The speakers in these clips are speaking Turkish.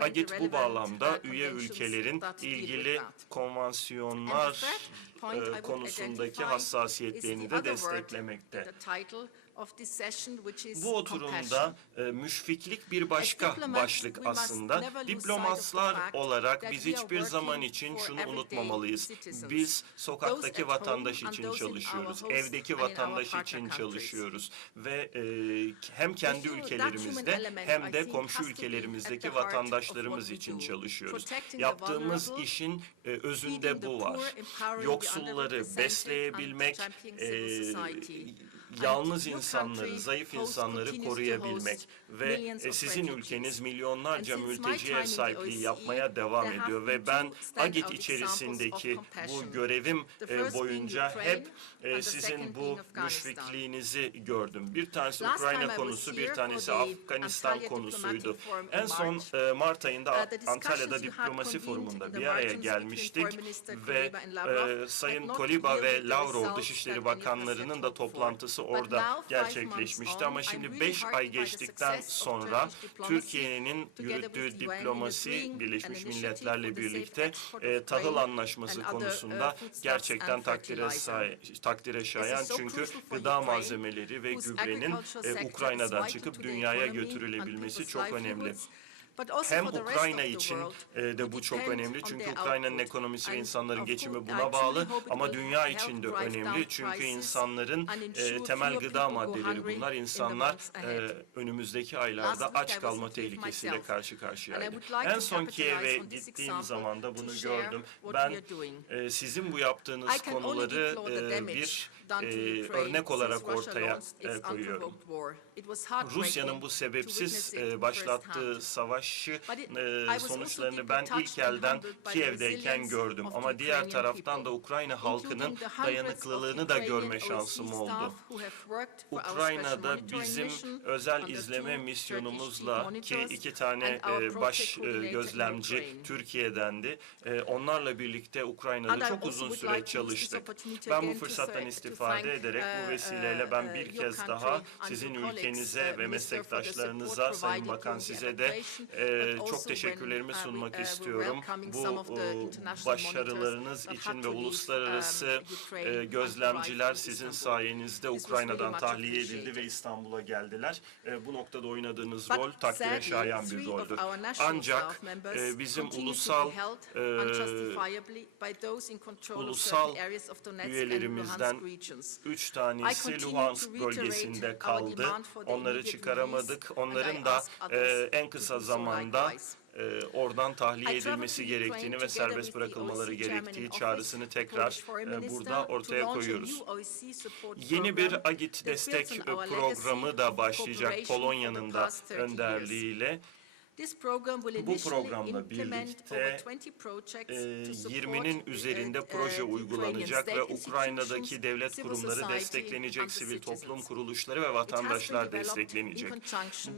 Agit bu bağlamda üye ülkelerin ilgili konvansiyonlar e, konusundaki hassasiyetlerini de desteklemekte. Bu oturumda e, müşfiklik bir başka başlık aslında. Diplomatlar olarak biz hiçbir zaman için şunu unutmamalıyız. Biz sokaktaki vatandaş için çalışıyoruz, evdeki vatandaş için çalışıyoruz ve e, hem kendi ülkelerimizde hem de komşu ülkelerimizdeki vatandaşlarımız için çalışıyoruz. Yaptığımız işin e, özünde bu var. Yoksulları besleyebilmek, e, yalnız insanları, zayıf insanları koruyabilmek ve e, sizin ülkeniz milyonlarca mülteci ev sahipliği yapmaya devam ediyor ve ben Agit içerisindeki bu görevim e, boyunca hep e, sizin bu müşfikliğinizi gördüm. Bir tanesi Ukrayna konusu, bir tanesi Afganistan konusuydu. En son Mart ayında Antalya'da diplomasi forumunda bir araya gelmiştik ve Sayın Koliba ve Lavrov Dışişleri Bakanlarının da toplantısı orada gerçekleşmişti ama şimdi 5 ay geçtikten sonra Türkiye'nin yürüttüğü diplomasi Birleşmiş Milletler'le birlikte e, tahıl anlaşması konusunda gerçekten takdire, say, takdire şayan çünkü gıda malzemeleri ve gübrenin e, Ukrayna'dan çıkıp dünyaya götürülebilmesi çok önemli. Hem Ukrayna için e, de bu çok önemli çünkü Ukrayna'nın ekonomisi ve insanların geçimi buna bağlı ama dünya için de önemli çünkü insanların e, temel gıda maddeleri bunlar. İnsanlar e, önümüzdeki aylarda aç kalma tehlikesiyle karşı karşıyaydı. En son Kiev'e gittiğim zaman da bunu gördüm. Ben e, sizin bu yaptığınız konuları e, bir e, örnek olarak ortaya e, koyuyorum. Rusya'nın bu sebepsiz e, başlattığı savaşı e, sonuçlarını ben ilk elden Kiev'deyken gördüm. Ama diğer taraftan da Ukrayna halkının dayanıklılığını da görme şansım oldu. Ukrayna'da bizim özel izleme misyonumuzla ki iki tane e, baş e, gözlemci Türkiye'dendi. E, onlarla birlikte Ukrayna'da çok uzun süre çalıştık. Ben bu fırsattan istifade ederek bu vesileyle ben bir kez daha sizin ülkenize ve meslektaşlarınıza, Sayın Bakan size de e, çok teşekkürlerimi sunmak istiyorum. Bu başarılarınız için ve uluslararası e, gözlemciler sizin sayenizde Ukrayna'dan tahliye edildi ve İstanbul'a geldiler. E, bu noktada oynadığınız rol takdire şayan bir roldür. Ancak e, bizim ulusal e, ulusal üyelerimizden üç tanesi Luhansk bölgesinde kaldı. Onları çıkaramadık. Onların da e, en kısa zamanda e, oradan tahliye edilmesi gerektiğini ve serbest bırakılmaları gerektiği çağrısını tekrar e, burada ortaya koyuyoruz. Yeni bir Agit destek programı da başlayacak Polonya'nın da önderliğiyle. Bu programla birlikte e, 20'nin üzerinde proje uygulanacak ve Ukrayna'daki devlet kurumları desteklenecek, sivil toplum kuruluşları ve vatandaşlar desteklenecek.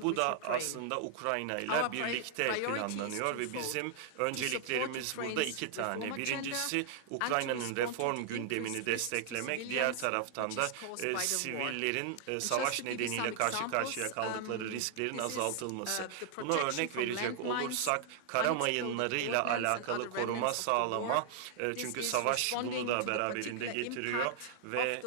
Bu da aslında Ukrayna ile birlikte planlanıyor ve bizim önceliklerimiz burada iki tane. Birincisi Ukrayna'nın reform gündemini desteklemek, diğer taraftan da e, sivillerin e, savaş nedeniyle karşı karşıya kaldıkları risklerin azaltılması. Buna örnek verecek olursak kara mayınlarıyla alakalı koruma sağlama e, çünkü savaş bunu da beraberinde getiriyor ve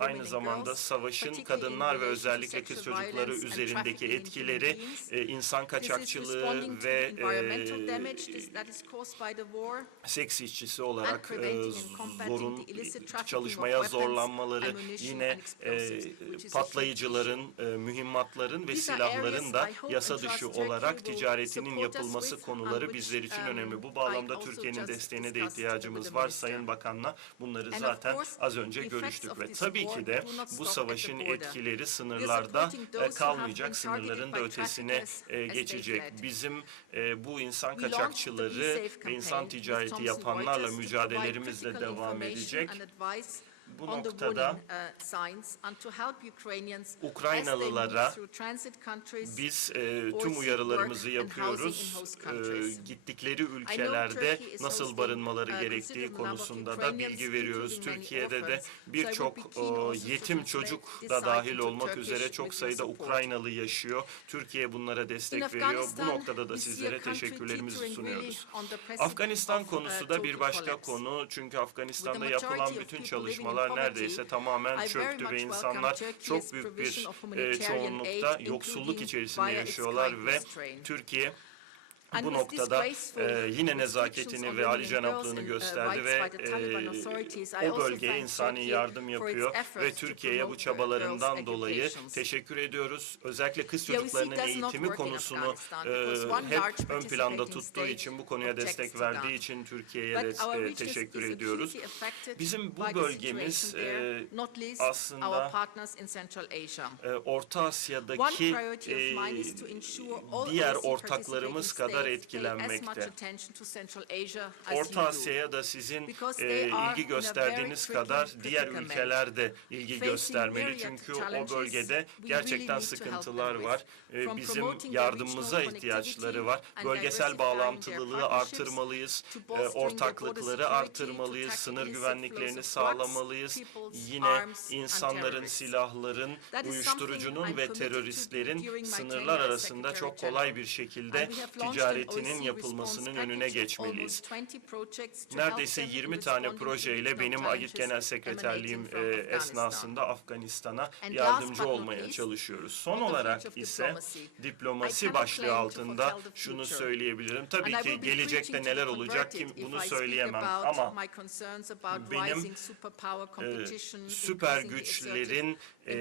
aynı zamanda savaşın kadınlar ve özellikle kız çocukları üzerindeki etkileri e, insan kaçakçılığı ve e, seks işçisi olarak zorun çalışmaya zorlanmaları yine patlayıcıların, mühimmatların ve silahların da yasa dışı olarak ticaretinin yapılması konuları bizler için önemli. Bu bağlamda Türkiye'nin desteğine de ihtiyacımız var. Sayın Bakan'la bunları zaten az önce görüştük ve tabii ki de bu savaşın etkileri sınırlarda e, kalmayacak, sınırların da ötesine e, geçecek. Bizim e, bu insan kaçakçıları ve insan ticareti yapanlarla mücadelerimiz de devam edecek. Bu noktada uh, Ukraynalılara Biz e, tüm uyarılarımızı yapıyoruz. E, gittikleri ülkelerde is nasıl barınmaları gerektiği konusunda da bilgi veriyoruz. Türkiye'de de birçok yetim çocuk da dahil olmak üzere çok sayıda. Ukraynalı yaşıyor. Türkiye bunlara destek veriyor. Bu noktada da sizlere teşekkürlerimizi sunuyoruz. Afganistan uh, konusu da bir başka konu. Çünkü Afganistan'da yapılan bütün çalışmalar poverty, neredeyse tamamen çöktü ve insanlar çok büyük bir e, humanitarian çoğunlukta yoksulluk içerisinde yaşıyorlar ve. Türkiye bu noktada e, yine nezaketini ve Ali canaplığını uh, gösterdi ve e, o bölgeye insani yardım yapıyor ve Türkiye'ye bu promote çabalarından dolayı teşekkür ediyoruz. Özellikle kız çocuklarının eğitimi konusunu e, hep ön planda tuttuğu için bu konuya destek verdiği için Türkiye'ye de teşekkür ediyoruz. Bizim bu bölgemiz, e, aslında e, Orta Asya'daki e, diğer ortaklarımız participating kadar etkilenmekte. Orta. Asya'ya da sizin e, ilgi gösterdiğiniz kadar diğer ülkeler de ilgi göstermeli. Çünkü o bölgede gerçekten sıkıntılar var. E, Bizim yardımımıza ihtiyaçları var. Bölgesel bağlantılılığı artırmalıyız. E, Ortaklıkları artırmalıyız. Sınır güvenliklerini sağlamalıyız. Yine insanların, silahların, uyuşturucunun ve teröristlerin sınırlar arasında çok kolay bir şekilde And ticaretinin yapılmasının önüne geçmeliyiz. almost 20 projects to Neredeyse help them 20 in tane projeyle benim AGİT Genel Sekreterliğim e, esnasında Afganistan'a yardımcı olmaya çalışıyoruz. Son olarak ise diplomasi başlığı altında şunu söyleyebilirim. Tabii ki gelecekte neler olacak kim bunu söyleyemem ama benim, e, süper güçlerin e,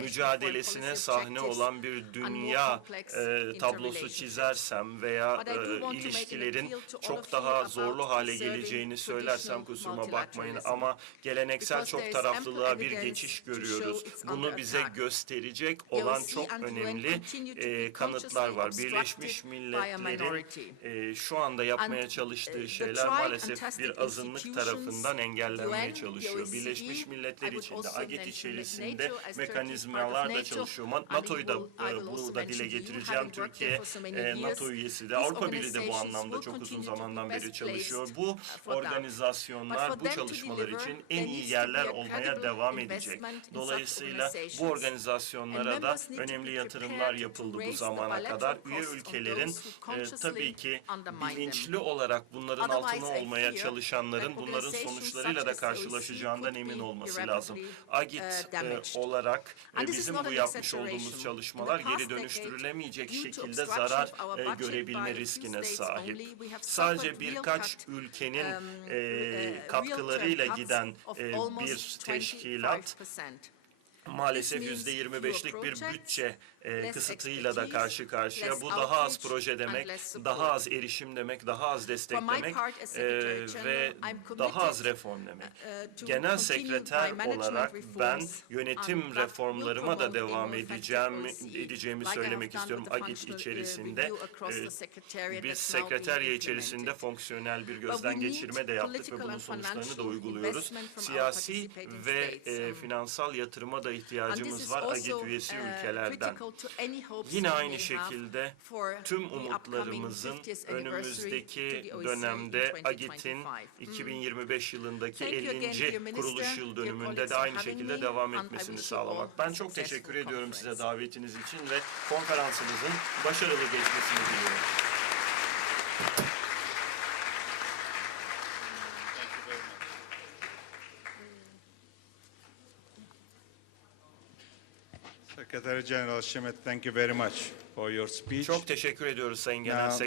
mücadelesine sahne olan bir dünya e, tablosu çizersem veya e, ilişkilerin çok daha zorlu hale geleceğini söylersem kusuruma bakmayın ama geleneksel çok taraflılığa bir geçiş görüyoruz. Bunu bize gösterecek olan çok önemli e, kanıtlar var. Birleşmiş Milletler'in e, şu anda yapmaya çalıştığı the şeyler maalesef bir azınlık tarafından engellenmeye çalışıyor. the Birleşmiş OECD, Milletler içinde, mention içerisinde mekanizmalar da çalışıyor. NATO'yu da bunu da dile getireceğim. Türkiye NATO üyesi de Avrupa Birliği de bu anlamda çok uzun zamandan beri çalışıyor. Bu organizasyonlar bu çalışmalar için en iyi yerler olmaya devam edecek. Dolayısıyla bu organizasyonlara da önemli yatırımlar yapıldı bu zamana kadar. Üye ülkelerin e, tabii ki bilinçli olarak bunların altına olmaya çalışanların bunların sonuçlarıyla da karşılaşacağından emin olması lazım. AGİT uh, e, damaged. Olarak e, bizim bu yapmış olduğumuz çalışmalar geri dönüştürülemeyecek şekilde zarar e, görebilme riskine sahip. Sadece birkaç ülkenin um, e, uh, katkılarıyla giden e, bir teşkilat 25%. Maalesef This yüzde means 25'lik fewer bir projects, bütçe e, kısıtıyla da karşı karşıya. Bu daha az proje demek, daha az erişim demek, daha az destek demek e, ve daha az reform demek. uh, Genel sekreter olarak ben yönetim reformlarıma da devam edeceğim, edeceğimi have söylemek istiyorum AGİT uh, içerisinde. E, Biz sekreterya içerisinde fonksiyonel bir gözden geçirme de yaptık ve bunun sonuçlarını da uyguluyoruz. Siyasi ve e, finansal yatırıma da ihtiyacımız var AGİT üyesi uh, ülkelerden. Yine aynı şekilde tüm umutlarımızın 50th anniversary önümüzdeki dönemde in AGİT'in 2025. 2025 yılındaki Thank you again, dear 50. Minister, kuruluş yıl dönümünde de aynı şekilde devam etmesini sağlamak. Ben çok teşekkür ediyorum size davetiniz için ve konferansımızın başarılı geçmesini diliyorum. Secretary General Schmidt, thank you very much for your speech. Çok teşekkür ediyoruz Sayın Genel Now-.